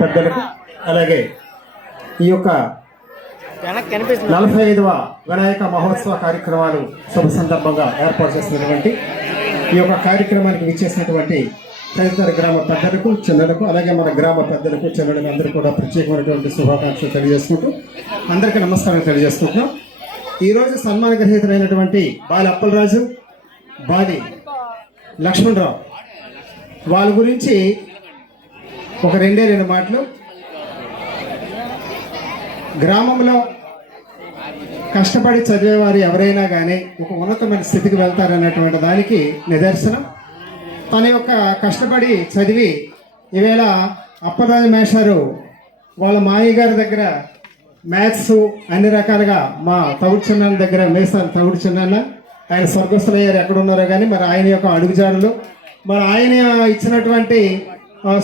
పెద్దలకు అలాగే ఈ యొక్క 45వ వినాయక మహోత్సవ కార్యక్రమాలు శుభ సందర్భంగా ఏర్పాటు చేసినటువంటి ఈ యొక్క కార్యక్రమానికి విచ్చేసినటువంటి తదితర గ్రామ పెద్దలకు చిన్నలకు అలాగే మన గ్రామ పెద్దలకు చిన్నలకు అందరూ కూడా ప్రత్యేకమైనటువంటి శుభాకాంక్షలు తెలియజేసుకుంటూ అందరికీ నమస్కారం తెలియజేసుకుంటున్నాం. ఈరోజు సన్మాన గ్రహీతలైనటువంటి బాలి అప్పలరాజు, బాలి లక్ష్మణరావు వాళ్ళ గురించి ఒక రెండు మాటలు. గ్రామంలో కష్టపడి చదివేవారు ఎవరైనా కానీ ఒక ఉన్నతమైన స్థితికి వెళ్తారనేటువంటి దానికి నిదర్శనం. తన యొక్క కష్టపడి చదివి ఈవేళ అప్పలరాజు మేషారు వాళ్ళ మాయ గారి దగ్గర మ్యాథ్స్ అన్ని రకాలుగా మా తవుడు చిన్న దగ్గర మేసారు. తవుడు చిన్న ఆయన స్వర్గస్థులయ్యారు, ఎక్కడున్నారో కానీ మరి ఆయన యొక్క అడుగుజాడలు మరి ఆయన ఇచ్చినటువంటి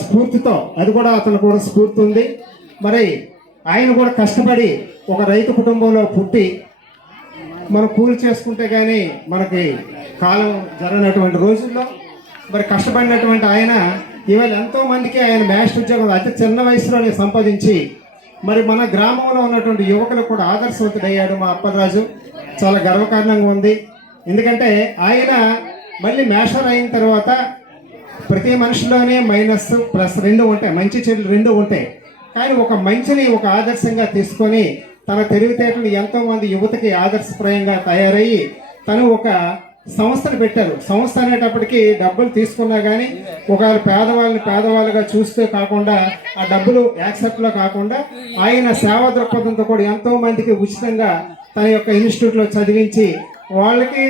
స్ఫూర్తితో అది కూడా అతను కూడా స్ఫూర్తి ఉంది. మరి ఆయన కూడా కష్టపడి ఒక రైతు కుటుంబంలో పుట్టి మనం కూలి చేసుకుంటే కానీ మనకి కాలం జరగనటువంటి రోజుల్లో మరి కష్టపడినటువంటి ఆయన ఇవాళ ఎంతోమందికి ఆయన మ్యాథ్స్ ఉద్యోగం అతి చిన్న వయసులోనే సంపాదించి మరి మన గ్రామంలో ఉన్నటువంటి యువకులకు కూడా ఆదర్శవంతుడయ్యాడు మా అప్పలరాజు. చాలా గర్వకారణంగా ఉంది. ఎందుకంటే ఆయన మళ్ళీ మేషర్ అయిన తర్వాత ప్రతి మనిషిలోనే మైనస్ ప్లస్ రెండు ఉంటాయి, మంచి చెడులు రెండు ఉంటాయి. కానీ ఒక మంచిని ఒక ఆదర్శంగా తీసుకొని తన తెలివితేటలు ఎంతోమంది యువతకి ఆదర్శప్రాయంగా తయారయ్యి తను ఒక సంస్థను పెట్టారు. సంస్థ అనేటప్పటికీ డబ్బులు తీసుకున్నా కానీ ఒకవేళ పేదవాళ్ళుగా చూస్తే కాకుండా ఆ డబ్బులు యాక్సెప్ట్లో కాకుండా ఆయన సేవా దృక్పథంతో కూడా ఎంతోమందికి ఉచితంగా తన యొక్క ఇన్స్టిట్యూట్లో చదివించి వాళ్ళకి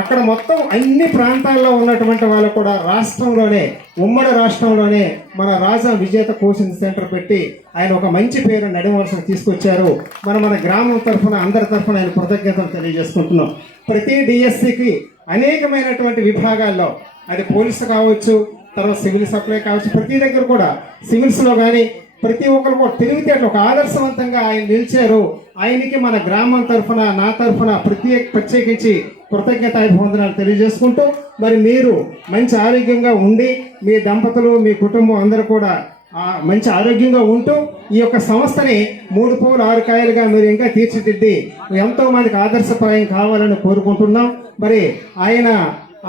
అక్కడ మొత్తం అన్ని ప్రాంతాల్లో ఉన్నటువంటి వాళ్ళు కూడా రాష్ట్రంలోనే ఉమ్మడి రాష్ట్రంలోనే మన రాజా విజేత కోచింగ్ సెంటర్ పెట్టి ఆయన ఒక మంచి పేరు నడివలసకు తీసుకొచ్చారు. మన గ్రామం తరఫున అందరి తరఫున ఆయన కృతజ్ఞతలు తెలియజేసుకుంటున్నాం. ప్రతి డిఎస్సికి అనేకమైనటువంటి విభాగాల్లో అది పోలీసు కావచ్చు, తర్వాత సివిల్ సప్లై కావచ్చు, ప్రతి దగ్గర కూడా సివిల్స్లో కానీ ప్రతి ఒక్కరు కూడా తెలివితేటలు ఒక ఆదర్శవంతంగా ఆయన నిలిచారు. ఆయనకి మన గ్రామం తరఫున నా తరఫున ప్రత్యేకించి కృతజ్ఞతాభివందనాలు తెలియజేసుకుంటూ మరి మీరు మంచి ఆరోగ్యంగా ఉండి మీ దంపతులు మీ కుటుంబం అందరూ కూడా మంచి ఆరోగ్యంగా ఉంటూ ఈ యొక్క సంస్థని 3 పువ్వులు 6 కాయలుగా మీరు ఇంకా తీర్చిదిద్ది ఎంతోమందికి ఆదర్శప్రాయం కావాలని కోరుకుంటున్నాం. మరి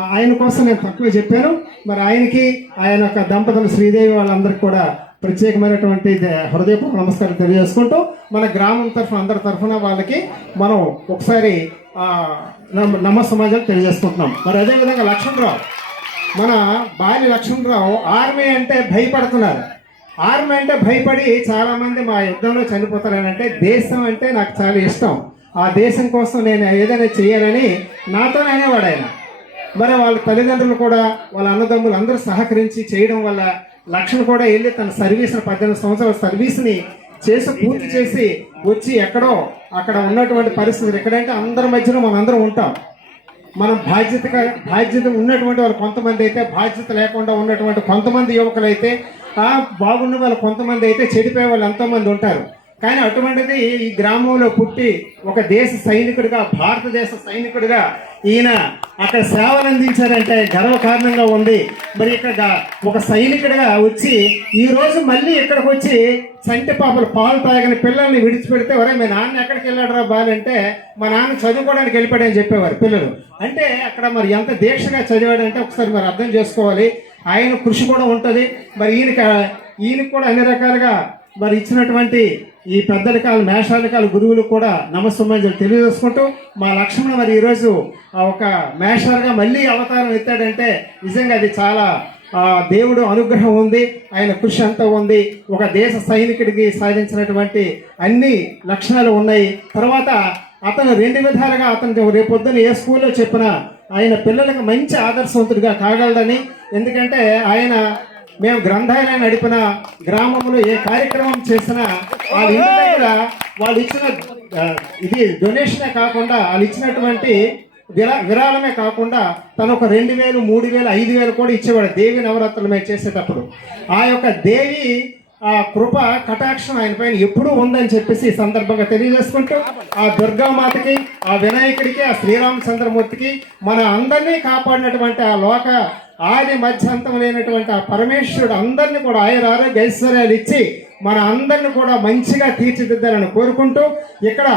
ఆయన కోసం నేను తక్కువ చెప్పాను. మరి ఆయనకి ఆయన యొక్క దంపతులు శ్రీదేవి వాళ్ళందరికీ కూడా ప్రత్యేకమైనటువంటి హృదయపూర్వక నమస్కారం తెలియజేసుకుంటూ మన గ్రామం తరఫున అందరి తరఫున వాళ్ళకి మనం ఒకసారి నమస్సమాజాలు తెలియజేసుకుంటున్నాం. మరి అదేవిధంగా లక్ష్మణరావు, మన బాలి లక్ష్మణరావు ఆర్మీ అంటే భయపడుతున్నారు. ఆర్మీ అంటే భయపడి చాలామంది మా యుద్ధంలో చనిపోతారనంటే దేశం అంటే నాకు చాలా ఇష్టం, ఆ దేశం కోసం నేను ఏదైనా చేయాలని నాతోనే అనేవాడు ఆయన. మరి వాళ్ళ తల్లిదండ్రులు కూడా వాళ్ళ అన్నదమ్ములు అందరూ సహకరించి చేయడం వల్ల లక్ష్మణ్ కూడా వెళ్ళి తన సర్వీస్ని 18 సంవత్సరాల సర్వీస్ని పూర్తి చేసి వచ్చి ఎక్కడో అక్కడ ఉన్నటువంటి పరిస్థితులు ఎక్కడంటే అందరి మధ్యలో మనందరం ఉంటాం. మనం బాధ్యత ఉన్నటువంటి వాళ్ళు కొంతమంది అయితే, బాధ్యత లేకుండా ఉన్నటువంటి కొంతమంది యువకులు అయితే, బాగున్న వాళ్ళు కొంతమంది అయితే, చెడిపోయే వాళ్ళు ఎంతోమంది ఉంటారు. కానీ అటువంటిది ఈ గ్రామంలో పుట్టి ఒక దేశ సైనికుడిగా, భారతదేశ సైనికుడిగా ఈయన అక్కడ సేవలు అందించారంటే గర్వకారణంగా ఉంది. మరి ఇక్కడ ఒక సైనికుడిగా వచ్చి ఈరోజు మళ్ళీ ఇక్కడికి వచ్చి చంటి పాపలు పాలు తాగని పిల్లల్ని విడిచిపెడితే వరే మీ నాన్న ఎక్కడికి వెళ్ళాడరా బాలంటే మా నాన్న చదువుకోవడానికి వెళ్ళిపోయాడని చెప్పేవారు పిల్లలు. అంటే అక్కడ మరి ఎంత దీక్షగా చదివాడంటే ఒకసారి మరి అర్థం చేసుకోవాలి. ఆయన కృషి కూడా ఉంటుంది. మరి ఈయనకి కూడా అన్ని రకాలుగా మరి ఇచ్చినటువంటి ఈ పెద్దలకాలు మేషాలకాలు గురువులు కూడా నమస్సమాజాలు తెలియజేసుకుంటూ మా లక్ష్మణ మరి ఈరోజు ఒక మేషాలుగా మళ్ళీ అవతారం ఎత్తాడంటే నిజంగా అది చాలా దేవుడు అనుగ్రహం ఉంది. ఆయన కృషి అంతా ఉంది. ఒక దేశ సైనికుడికి సాధించినటువంటి అన్ని లక్షణాలు ఉన్నాయి. తర్వాత అతను 2 విధాలుగా అతను రేపొద్దున ఏ స్కూల్లో చెప్పినా ఆయన పిల్లలకు మంచి ఆదర్శవంతుడిగా కాగలడని. ఎందుకంటే ఆయన మేము గ్రంథాలయం నడిపిన గ్రామంలో ఏ కార్యక్రమం చేసినా వాళ్ళ ఇంటి దగ్గర వాళ్ళు ఇచ్చిన ఇది డొనేషనే కాకుండా వాళ్ళు ఇచ్చినటువంటి విరాళమే కాకుండా తను ఒక 2000, 3000, 5000 కూడా ఇచ్చేవాడు దేవి నవరాత్రులు మేము చేసేటప్పుడు. ఆ యొక్క దేవి ఆ కృప కటాక్షం ఆయన పైన ఎప్పుడూ ఉందని చెప్పేసి ఈ సందర్భంగా తెలియజేసుకుంటూ ఆ దుర్గామాతకి, ఆ వినాయకుడికి, ఆ శ్రీరామచంద్రమూర్తికి మన అందరినీ కాపాడినటువంటి ఆ లోక ఆది మధ్యాంతం లేనటువంటి ఆ పరమేశ్వరుడు అందరినీ కూడా ఆరోగ్య ఐశ్వర్యాలు ఇచ్చి మన అందరిని కూడా మంచిగా తీర్చిదిద్దాలని కోరుకుంటూ, ఇక్కడ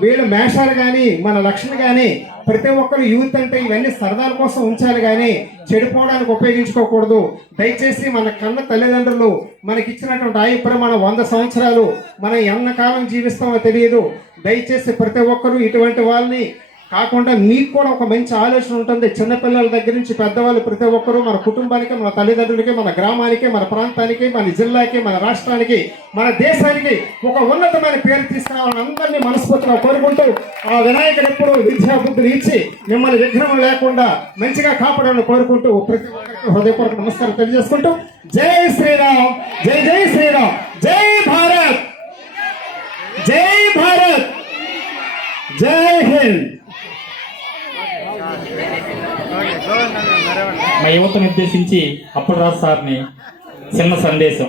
వీళ్ళు మేషాలు కానీ మన లక్ష్మి కానీ ప్రతి ఒక్కరు యూత్ అంటే ఇవన్నీ సరదాల కోసం ఉంచాలి కానీ చెడిపోవడానికి ఉపయోగించుకోకూడదు. దయచేసి మన కన్న తల్లిదండ్రులు మనకి ఇచ్చినటువంటి ఆయు ప్రమాణం 100 సంవత్సరాలు మనం ఎన్నకాలం జీవిస్తామో తెలియదు. దయచేసి ప్రతి ఒక్కరూ ఇటువంటి వాళ్ళని కాకుండా మీకు కూడా ఒక మంచి ఆలోచన ఉంటుంది. చిన్నపిల్లల దగ్గర నుంచి పెద్దవాళ్ళు ప్రతి ఒక్కరూ మన కుటుంబానికి, మన తల్లిదండ్రులకి, మన గ్రామానికి, మన ప్రాంతానికి, మన జిల్లాకి, మన రాష్ట్రానికి, మన దేశానికి ఒక ఉన్నతమైన పేరు తీసుకురావాలని అందరినీ మనస్ఫూర్తిగా కోరుకుంటూ, ఆ వినాయకుడు ఎప్పుడు విద్యాబుద్ధులు ఇచ్చి మిమ్మల్ని విఘ్నం లేకుండా మంచిగా కాపాడాలని కోరుకుంటూ ప్రతి ఒక్కరికి హృదయపూర్వక నమస్కారం తెలియజేసుకుంటూ, జై శ్రీరామ్, జై జై శ్రీరామ్, జై భారత్, జై భారత్, జై హింద్. మా యువతను ఉద్దేశించి అప్పుడు రాజు సార్ని చిన్న సందేశం.